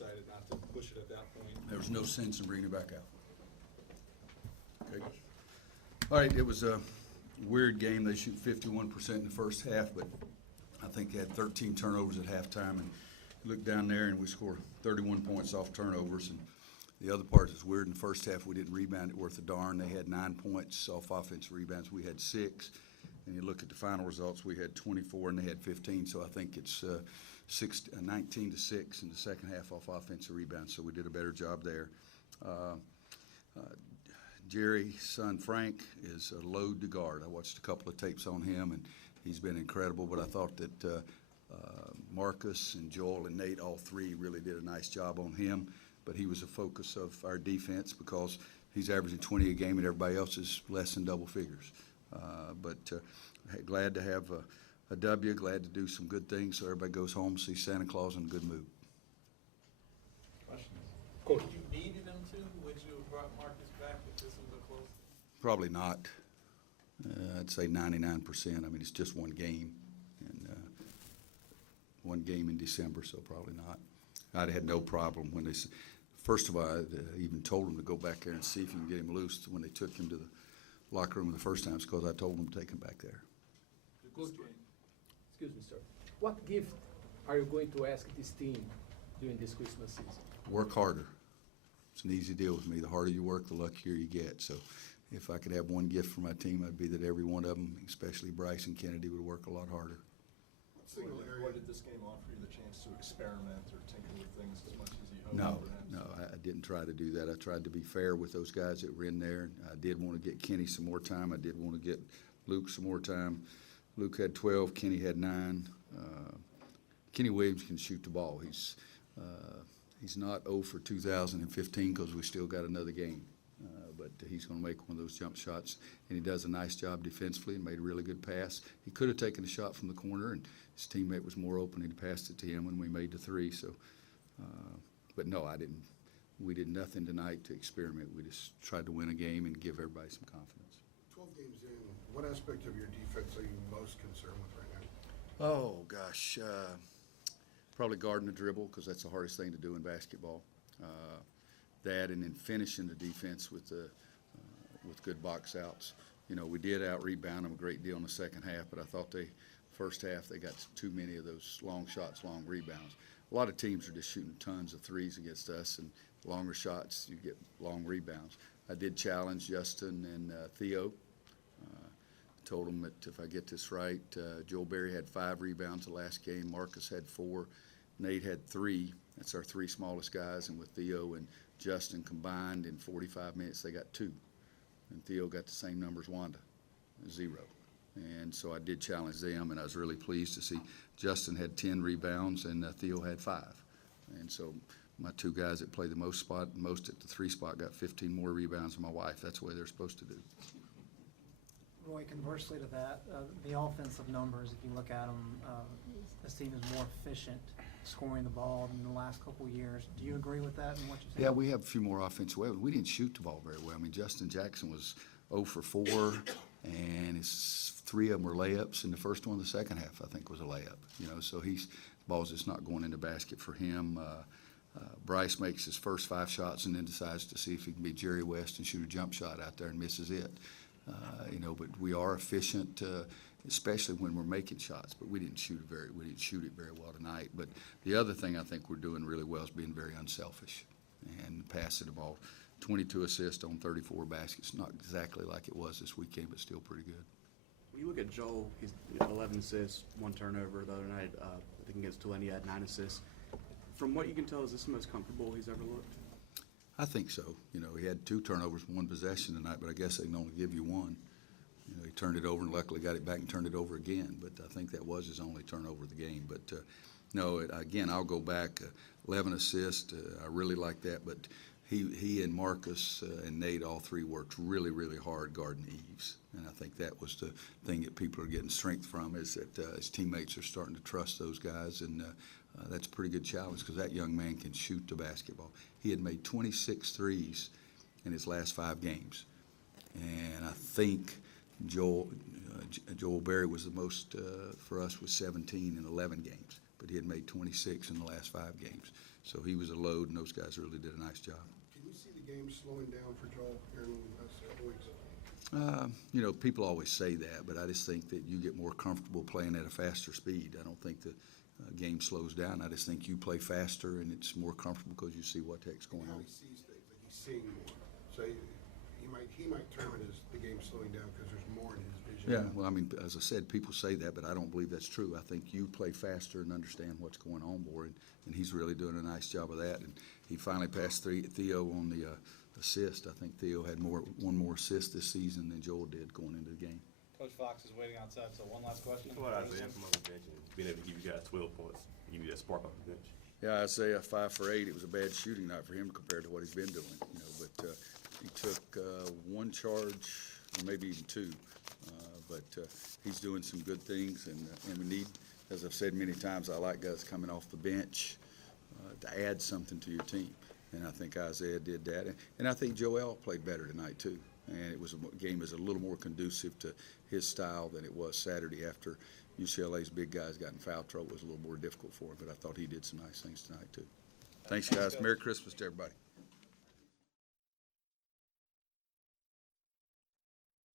decided not to push it at that point? There was no sense in bringing it back out. Okay. All right, it was a weird game. They shoot 51% in the first half, but I think they had 13 turnovers at halftime. And you look down there, and we score 31 points off turnovers. And the other part is weird. In the first half, we didn't rebound it worth a darn. They had 9 points off offensive rebounds. We had 6. And you look at the final results, we had 24 and they had 15. So I think it's 19 to 6 in the second half off offensive rebounds. So we did a better job there. Jerry's son Frank is a load to guard. I watched a couple of tapes on him, and he's been incredible. But I thought that Marcus and Joel and Nate, all three, really did a nice job on him. But he was a focus of our defense because he's averaging 20 a game, and everybody else is less than double figures. Glad to have a W, glad to do some good things so everybody goes home, see Santa Claus in a good mood. Questions? Would you needed them to? Would you have brought Marcus back if this was a close? Probably not. I'd say 99%. I mean, it's just one game, and one game in December, so probably not. I'd had no problem when they. First of all, I even told them to go back there and see if you can get him loose. When they took him to the locker room the first time, it's because I told them to take him back there. Excuse me, sir. What gift are you going to ask this team during this Christmas season? Work harder. It's an easy deal with me. The harder you work, the luckier you get. So if I could have one gift for my team, I'd be that every one of them, especially Bryce and Kennedy, would work a lot harder. What did this game offer you the chance to experiment or tinker with things as much as you hoped? No, I didn't try to do that. I tried to be fair with those guys that were in there. I did want to get Kenny some more time. I did want to get Luke some more time. Luke had 12. Kenny had 9. Kenny Williams can shoot the ball. He's not 0 for 2015 because we still got another game. But he's going to make one of those jump shots, and he does a nice job defensively and made a really good pass. He could have taken a shot from the corner, and his teammate was more open, and he passed it to him when we made the 3. So, but no, I didn't. We did nothing tonight to experiment. We just tried to win a game and give everybody some confidence. 12 games in, what aspect of your defense are you most concerned with right now? Oh, gosh. Probably guarding the dribble because that's the hardest thing to do in basketball. That and then finishing the defense with good box outs. You know, we did out-rebound them a great deal in the second half, but I thought first half they got too many of those long shots, long rebounds. A lot of teams are just shooting tons of threes against us, and longer shots, you get long rebounds. I did challenge Justin and Theo. Told them that if I get this right, Joel Berry had 5 rebounds the last game. Marcus had 4. Nate had 3. That's our 3 smallest guys. And with Theo and Justin combined in 45 minutes, they got 2. And Theo got the same number as Wanda, 0. And so I did challenge them, and I was really pleased to see Justin had 10 rebounds and Theo had 5. And so my 2 guys that played the most at the 3 spot got 15 more rebounds than my wife. That's the way they're supposed to do. Roy, conversely to that, the offensive numbers, if you look at them, this team is more efficient scoring the ball than the last couple of years. Do you agree with that and what you're saying? Yeah, we have a few more offensive weapons. We didn't shoot the ball very well. I mean, Justin Jackson was 0 for 4, and his 3 of them were layups, and the first one in the second half, I think, was a layup. You know, so the ball's just not going in the basket for him. Bryce makes his first 5 shots and then decides to see if he can be Jerry West and shoot a jump shot out there and misses it. You know, but we are efficient, especially when we're making shots. But we didn't shoot it very well tonight. But the other thing I think we're doing really well is being very unselfish and passing the ball. 22 assists on 34 baskets. Not exactly like it was this weekend, but still pretty good. When you look at Joel, he's 11 assists, 1 turnover the other night. I think against Tulane he had 9 assists. From what you can tell, is this the most comfortable he's ever looked? I think so. You know, he had 2 turnovers, 1 possession tonight, but I guess they can only give you 1. You know, he turned it over and luckily got it back and turned it over again. But I think that was his only turnover of the game. But no, again, I'll go back. 11 assists. I really like that. But he and Marcus and Nate, all 3 worked really, really hard guarding Eves. And I think that was the thing that people are getting strength from is that his teammates are starting to trust those guys. And that's a pretty good challenge because that young man can shoot the basketball. He had made 26 threes in his last 5 games. And I think Joel Berry was the most for us with 17 in 11 games. but he had made 26 in the last 5 games. So he was a load, and those guys really did a nice job. Can you see the game slowing down for Joel here in the next couple weeks? You know, people always say that, but I just think that you get more comfortable playing at a faster speed. I don't think the game slows down. I just think you play faster, and it's more comfortable because you see what the heck's going How on. he sees things, like he's seeing more. So he might term it as the game slowing down because there's more in his vision. Yeah, well, I mean, as I said, people say that, but I don't believe that's true. I think you play faster and understand what's going on more, and he's really doing a nice job of that. And he finally passed Theo on the assist. I think Theo had one more assist this season than Joel did going into the game. Coach Fox is waiting outside, so one last question. What Isaiah from on the bench and being able to give you guys 12 points, give you that spark off the bench. Yeah, Isaiah 5 for 8. It was a bad shooting night for him compared to what he's been doing, you know. But he took 1 charge, or maybe even 2. But he's doing some good things, and we need, as I've said many times, I like guys coming off the bench to add something to your team. And I think Isaiah did that, and I think Joel played better tonight too. And it was a game is a little more conducive to his style than it was Saturday after UCLA's big guys got in foul trouble. It was a little more difficult for him, but I thought he did some nice things tonight too. Thanks, guys. Merry Christmas to everybody.